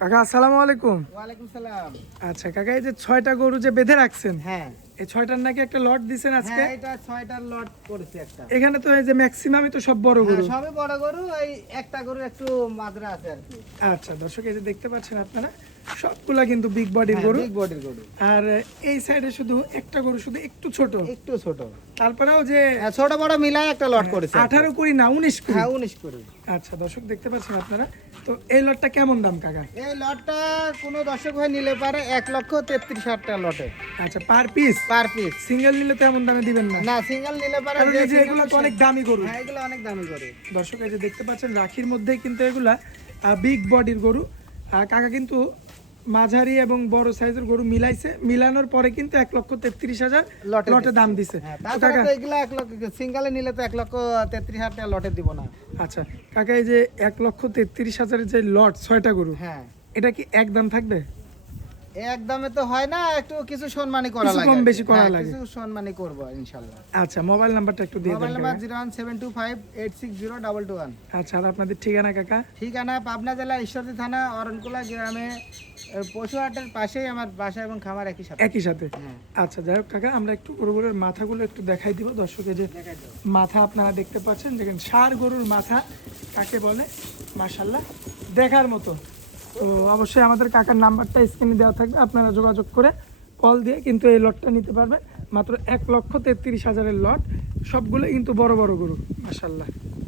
কাকা আসসালামু আলাইকুম। ওয়ালাইকুম সালাম। আচ্ছা কাকা, এই যে 6টা গরু যে বেঁধে রাখছেন, হ্যাঁ এই 6টার নাকি একটা লট দিছেন আজকে? হ্যাঁ, এটা 6টার লট করেছে একটা। এখানে তো এই যে ম্যাক্সিমামই তো সব বড় গরু। হ্যাঁ, সবই বড় গরু, এই একটা গরু একটু মাদ্রা আছে আর কি। আচ্ছা দর্শক, এই যে দেখতে পাচ্ছেন আপনারা সবগুলা কিন্তু বিগ বডির গরু। বিগ বডির গরু। আর এই সাইডে শুধু একটা গরু শুধু একটু ছোট। একটু ছোট। তারপরেও যে ছোট বড় মিলাই একটা লট করেছে। 18 কুড়ি না 19 কুড়ি। হ্যাঁ 19 করে। আচ্ছা দর্শক দেখতে পাচ্ছেন আপনারা, তো এই লটটা কেমন দাম কাকা? এই লটটা কোনো দর্শক ভাই নিলে পারে 1,33,000 টাকা লটে। আচ্ছা per piece? Per piece. Single নিলে তো এমন দামে দিবেন না? না, সিঙ্গেল নিলে পারে। কারণ এই যে এগুলো তো অনেক দামি গরু। হ্যাঁ, এগুলো অনেক দামি গরু। দর্শক এই যে দেখতে পাচ্ছেন রাখির মধ্যেই কিন্তু এগুলা বিগ বডির গরু। কাকা কিন্তু মাঝারি এবং বড় সাইজের গরু মিলাইছে, মিলানোর পরে কিন্তু 1,33,000 লটে দাম দিছে। হ্যাঁ, তো তাছাড়া কাকা তো এগুলো 1 লক্ষ, সিঙ্গেলে নিলে তো 1,33,000 টাকা লটে দিব না। আচ্ছা কাকা, এই যে 1,33,000 যে লট 6টা গরু, হ্যাঁ, এটা কি একদম থাকবে? একদমে তো হয় না, একটু কিছু সম্মানী করা কিছু লাগে, কম বেশি করা হ্যাঁ, লাগে। কিছু সম্মানী করব ইনশাআল্লাহ। আচ্ছা মোবাইল নাম্বারটা একটু দিয়ে দেন মোবাইল নাম্বার কাকা। 01725860221। আচ্ছা আর আপনাদের ঠিকানা কাকা? ঠিকানা পাবনা জেলা ঈশ্বরদী থানা অরণকুলা গ্রামে, পশুহাটের পাশেই আমার বাসা এবং খামার একই সাথে। একই সাথে। হ্যাঁ, আচ্ছা যাই হোক কাকা, আমরা একটু গরুগুলোর মাথাগুলো একটু দেখাই দিব দর্শকে। যে দেখাই দাও। মাথা আপনারা দেখতে পাচ্ছেন, দেখেন ষাঁড় গরুর মাথা কাকে বলে, মাশাআল্লাহ দেখার মতো। তো অবশ্যই আমাদের কাকার নাম্বারটা স্ক্রিনে দেওয়া থাকবে, আপনারা যোগাযোগ করে কল দিয়ে কিন্তু এই লটটা নিতে পারবেন। মাত্র 1,33,000 লট, সবগুলো কিন্তু বড় বড় গরু মাশাআল্লাহ।